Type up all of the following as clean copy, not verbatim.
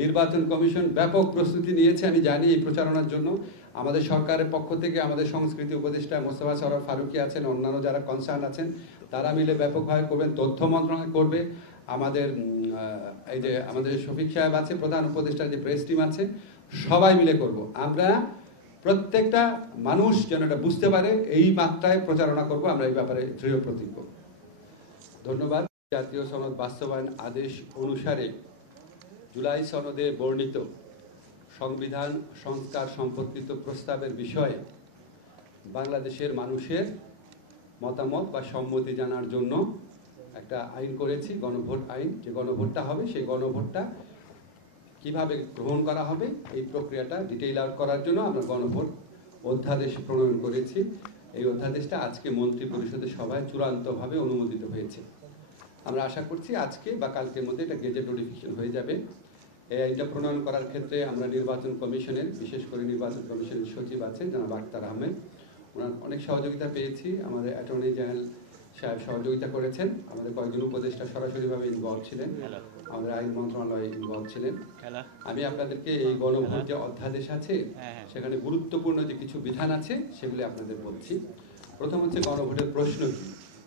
নির্বাচন কমিশন ব্যাপক প্রস্তুতি নিয়েছে, আমি জানি। এই প্রচারণার জন্য আমাদের সরকারের পক্ষ থেকে আমাদের সংস্কৃতি উপদেষ্টা মোস্তফা সরোয়ার ফারুকী আছেন, অন্যান্য যারা কনসার্ন আছেন, তারা মিলে ব্যাপকভাবে করবেন। তথ্য মন্ত্রণালয় করবে, আমাদের এই যে আমাদের শফিক সাহেব আছে, প্রধান উপদেষ্টা, যে প্রেস টিম আছে, সবাই মিলে করব। আমরা প্রত্যেকটা মানুষ যেন এটা বুঝতে পারে, এই মাত্রায় প্রচারণা করব। আমরা এই ব্যাপারে দৃঢ় প্রতিজ্ঞ। ধন্যবাদ। জাতীয় সনদ বাস্তবায়ন আদেশ অনুসারে জুলাই সনদে বর্ণিত সংবিধান সংস্কার সম্পর্কিত প্রস্তাবের বিষয়ে বাংলাদেশের মানুষের মতামত বা সম্মতি জানার জন্য একটা আইন করেছি, গণভোট আইন। যে গণভোটটা হবে, সেই গণভোটটা কিভাবে গ্রহণ করা হবে, এই প্রক্রিয়াটা ডিটেইল আউট করার জন্য আমরা গণভোট অধ্যাদেশ প্রণয়ন করেছি। এই অধ্যাদেশটা আজকে মন্ত্রী পরিষদের সভায় চূড়ান্তভাবে অনুমোদিত হয়েছে। আমরা আশা করছি আজকে বা কালকের মধ্যে এটা গেজেট নোটিফিকেশন হয়ে যাবে। এই আইনটা প্রণয়ন করার ক্ষেত্রে আমরা নির্বাচন কমিশনের, বিশেষ করে নির্বাচন কমিশনের সচিব আছেন জনাব আখতার আহমেদ, ওনার অনেক সহযোগিতা পেয়েছি। আমাদের অ্যাটর্নি জেনারেল সাহেব সহযোগিতা করেছেন, আমাদের কয়েকজন উপদেষ্টা সরাসরিভাবে ইনভলভ ছিলেন, আমাদের আইন মন্ত্রণালয়ে ইনভলভ ছিলেন। আমি আপনাদেরকে এই গণভোট যে অধ্যাদেশ আছে, সেখানে গুরুত্বপূর্ণ যে কিছু বিধান আছে সেগুলি আপনাদের বলছি। প্রথম হচ্ছে গণভোটের প্রশ্ন কি,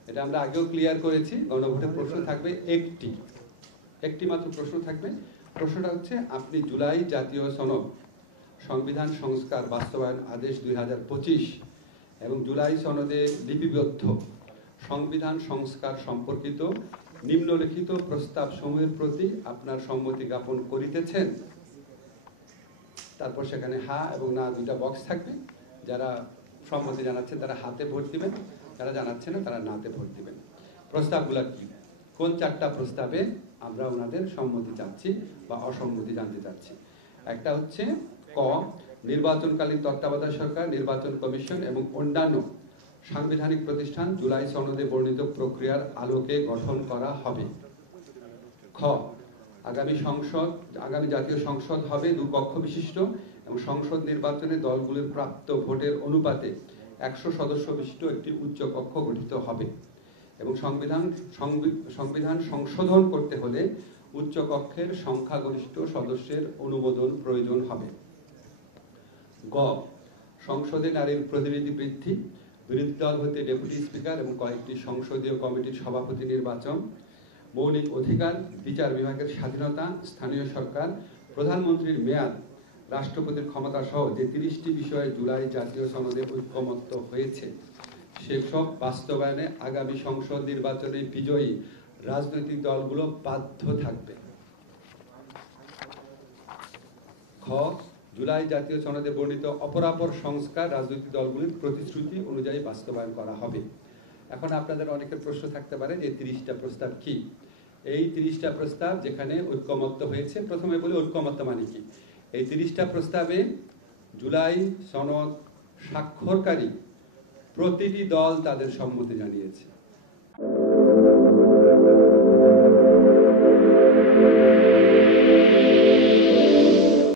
এটা আমরা আগেও ক্লিয়ার করেছি। গণভোটের প্রশ্ন থাকবে একটি মাত্র প্রশ্ন থাকবে। প্রশ্নটা হচ্ছে, আপনি জুলাই জাতীয় সনদ সংবিধান সংস্কার বাস্তবায়ন আদেশ 2025 এবং জুলাই সনদে লিপিবদ্ধ সংবিধান সংস্কার সম্পর্কিত নিম্নলিখিত প্রস্তাব সমূহের প্রতি আপনার সম্মতি জ্ঞাপন করিতেছেন। তারপর সেখানে হা এবং না দুইটা বক্স থাকবে। যারা সম্মতি জানাচ্ছেন তারা হাতে ভোট দিবেন, যারা জানাচ্ছে না তারা নাতে ভোট দিবেন। প্রস্তাবগুলো কি, কোন চারটা প্রস্তাবে আমরা ওনাদের সম্মতি চাচ্ছি বা অসম্মতি জানতে চাচ্ছি? একটা হচ্ছে ক, নির্বাচনকালীন তত্ত্বাবধায়ক সরকার, নির্বাচন কমিশন এবং অন্যান্য সাংবিধানিক প্রতিষ্ঠান জুলাই সনদে বর্ণিত প্রক্রিয়ার আলোকে গঠন করা হবে। খ, আগামী জাতীয় সংসদ হবে দুকক্ষ বিশিষ্ট এবং সংসদ নির্বাচনে দলগুলির প্রাপ্ত ভোটের অনুপাতে 100 সদস্য বিশিষ্ট একটি উচ্চ কক্ষ গঠিত হবে এবং সংবিধান সংশোধন করতে হলে উচ্চ কক্ষের সংখ্যাগরিষ্ঠ সদস্যের অনুমোদন প্রয়োজন হবে। গ, সংসদে নারীর প্রতিনিধি বৃদ্ধি, বিরোধী দল হতে ডেপুটি স্পিকার এবং কয়েকটি সংসদীয় কমিটির সভাপতি নির্বাচন, মৌলিক অধিকার, বিচার বিভাগের স্বাধীনতা, স্থানীয় সরকার, প্রধানমন্ত্রীর মেয়াদ, রাষ্ট্রপতির ক্ষমতা সহ যে 30টি বিষয়ে জুলাই জাতীয় সনদে ঐকমত্য হয়েছে সেসব বাস্তবায়নে আগামী সংসদ নির্বাচনে বিজয়ী রাজনৈতিক দলগুলো বাধ্য থাকবে। খ, জুলাই জাতীয় সনদে বর্ণিত অপরাপর সংস্কার রাজনৈতিক দলগুলির প্রতিশ্রুতি অনুযায়ী বাস্তবায়ন করা হবে। এখন আপনাদের অনেকের প্রশ্ন থাকতে পারে যে 30টা প্রস্তাব কি? এই 30টা প্রস্তাব যেখানে ঐকমত্য হয়েছে, প্রথমে বলি ঐকমত্য মানে কি। এই 30টা প্রস্তাবে জুলাই সনদ স্বাক্ষরকারী প্রতিটি দল তাদের সম্মতি জানিয়েছে।